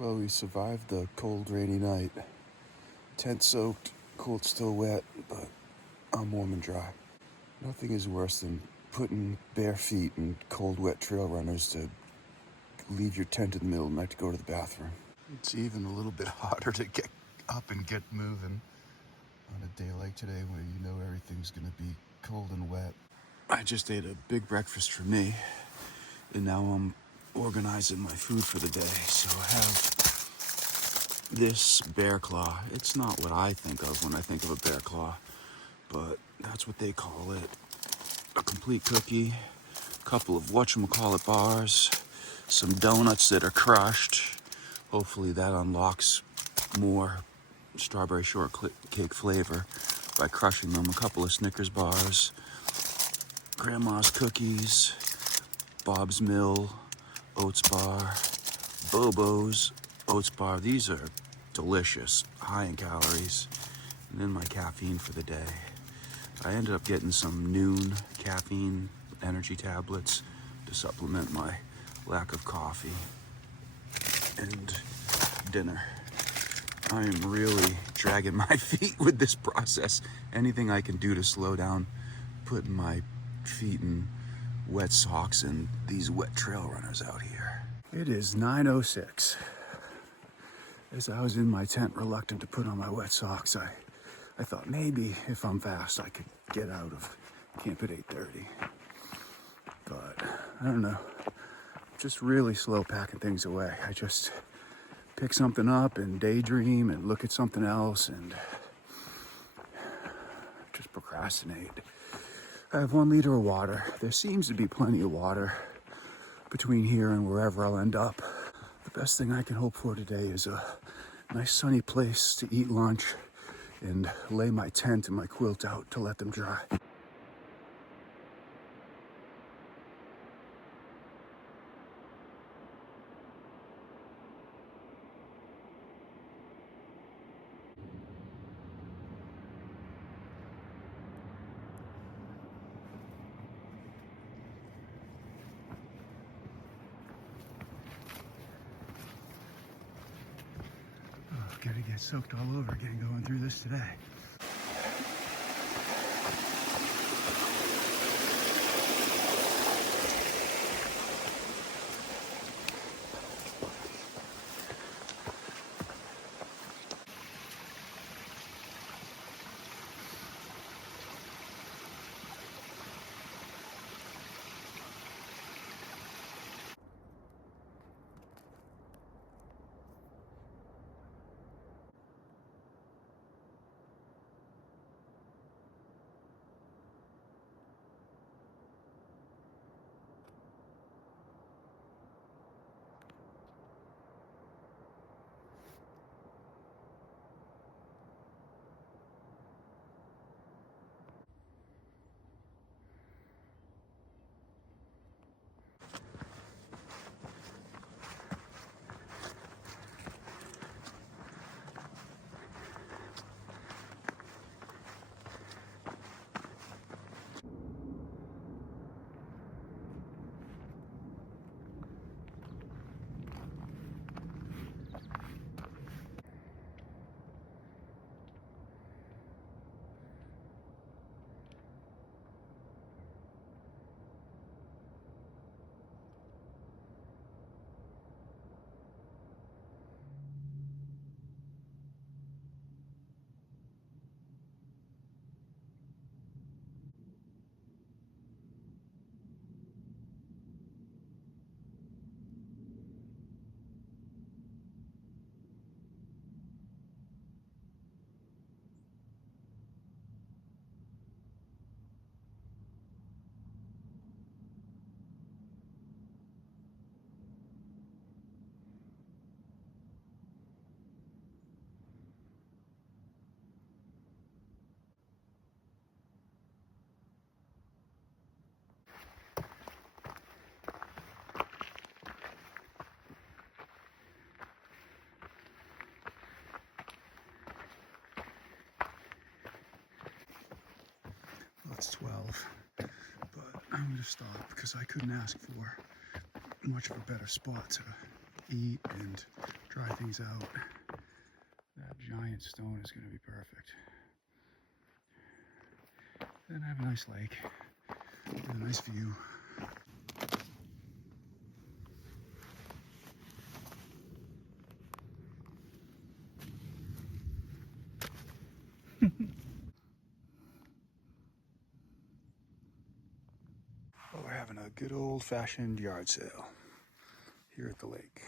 Well, we survived the cold, rainy night. Tent soaked, cold still wet, but I'm warm and dry. Nothing is worse than putting bare feet in cold, wet trail runners to leave your tent in the middle of the night to go to the bathroom. It's even a little bit harder to get up and get moving on a day like today where you know everything's gonna be cold and wet. I just ate a big breakfast for me, and now I'm organizing my food for the day. So I have this bear claw. It's not what I think of when I think of a bear claw, but that's what they call it. A complete cookie, a couple of whatchamacallit bars, some donuts that are crushed. Hopefully that unlocks more strawberry shortcake flavor by crushing them. A couple of Snickers bars, grandma's cookies, Bob's Mill oats bar, Bobo's oats bar. These are delicious, high in calories. And then my caffeine for the day. I ended up getting some noon caffeine energy tablets to supplement my lack of coffee. And dinner. I am really dragging my feet with this process. Anything I can do to slow down putting my feet in wet socks and these wet trail runners out here. It is 9:06. As I was in my tent reluctant to put on my wet socks, I thought maybe if I'm fast I could get out of camp at 8:30. But I don't know. Just really slow packing things away. I just pick something up and daydream and look at something else and just procrastinate. I have 1 liter of water. There seems to be plenty of water between here and wherever I'll end up. The best thing I can hope for today is a nice sunny place to eat lunch and lay my tent and my quilt out to let them dry. Gotta get soaked all over again going through this today. Well, it's 12, but I'm gonna stop because I couldn't ask for much of a better spot to eat and dry things out. That giant stone is going to be perfect. Then I have a nice lake with a nice view. Well, we're having a good old-fashioned yard sale here at the lake.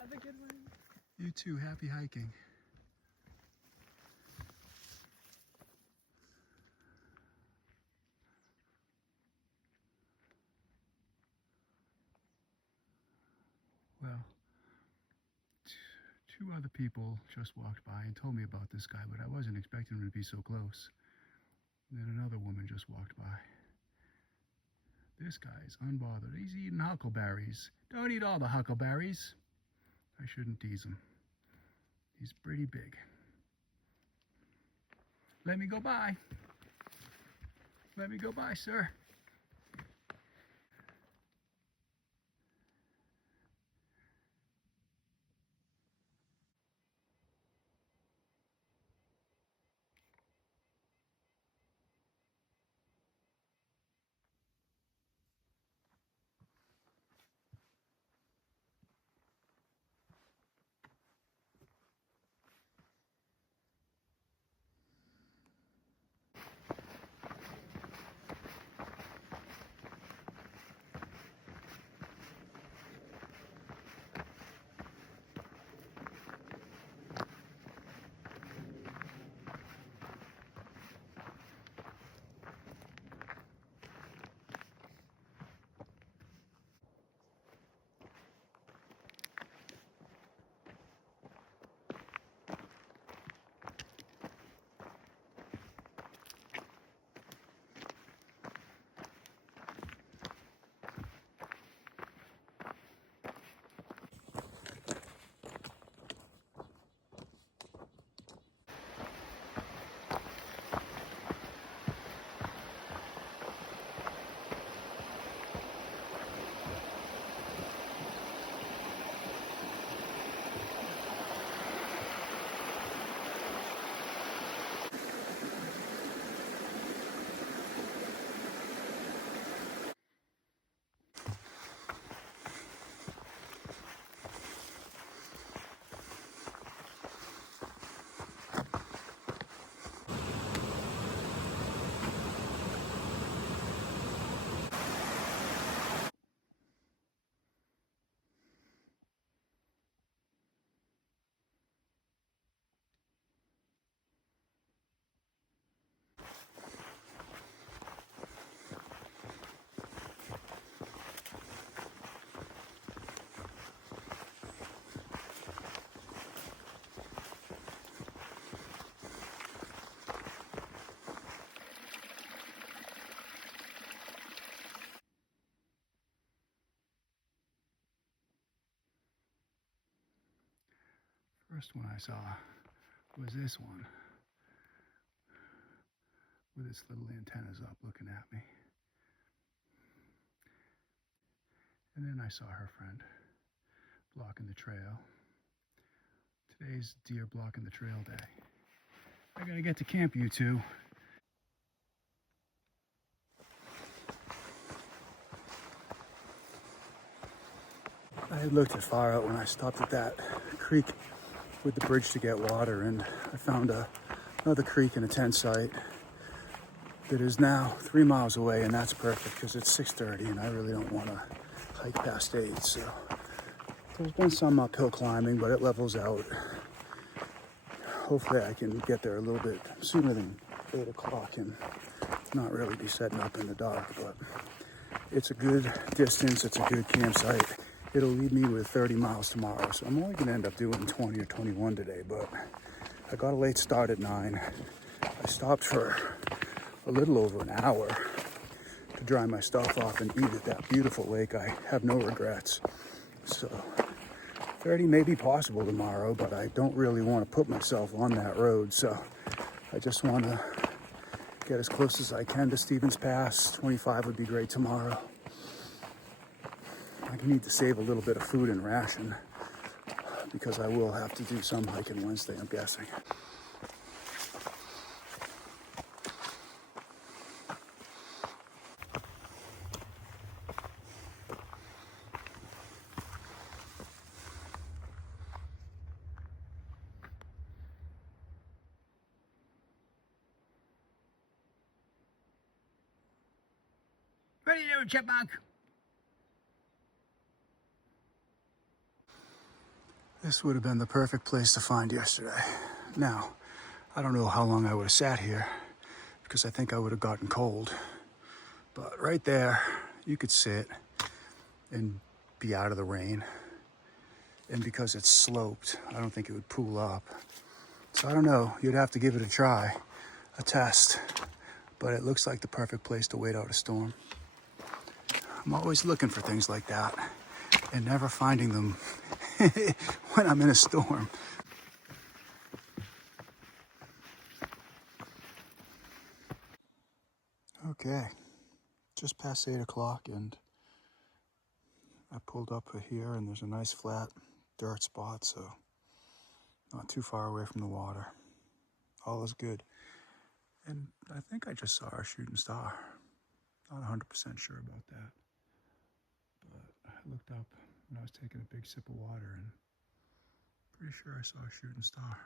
Have a good one. You too. Happy hiking. Well, two other people just walked by and told me about this guy, but I wasn't expecting him to be so close. Then another woman just walked by. This guy's unbothered. He's eating huckleberries. Don't eat all the huckleberries. I shouldn't tease him. He's pretty big. Let me go by. Let me go by, sir. First one I saw was this one with its little antennas up looking at me. And then I saw her friend blocking the trail. Today's deer blocking the trail day. I gotta get to camp, you two. I had looked as far out when I stopped at that creek with the bridge to get water, and I found another creek and a tent site that is now 3 miles away, and that's perfect because it's 6:30 and I really don't want to hike past 8. So there's been some uphill climbing, but it levels out. Hopefully I can get there a little bit sooner than 8 o'clock and not really be setting up in the dark, but it's a good distance, it's a good campsite. It'll lead me with 30 miles tomorrow, so I'm only gonna end up doing 20 or 21 today, but I got a late start at 9. I stopped for a little over an hour to dry my stuff off and eat at that beautiful lake. I have no regrets. So 30 may be possible tomorrow, but I don't really want to put myself on that road, so I just want to get as close as I can to Stevens Pass. 25 would be great tomorrow. I need to save a little bit of food and ration because I will have to do some hiking Wednesday, I'm guessing. What are you doing, chipmunk? This would have been the perfect place to find yesterday. Now, I don't know how long I would have sat here because I think I would have gotten cold. But right there, you could sit and be out of the rain. And because it's sloped, I don't think it would pool up. So I don't know, you'd have to give it a try, a test. But it looks like the perfect place to wait out a storm. I'm always looking for things like that and never finding them when I'm in a storm. Okay, just past 8 o'clock and I pulled up here and there's a nice flat dirt spot, so not too far away from the water. All is good. And I think I just saw a shooting star. Not 100% sure about that. But I looked up when I was taking a big sip of water and pretty sure I saw a shooting star.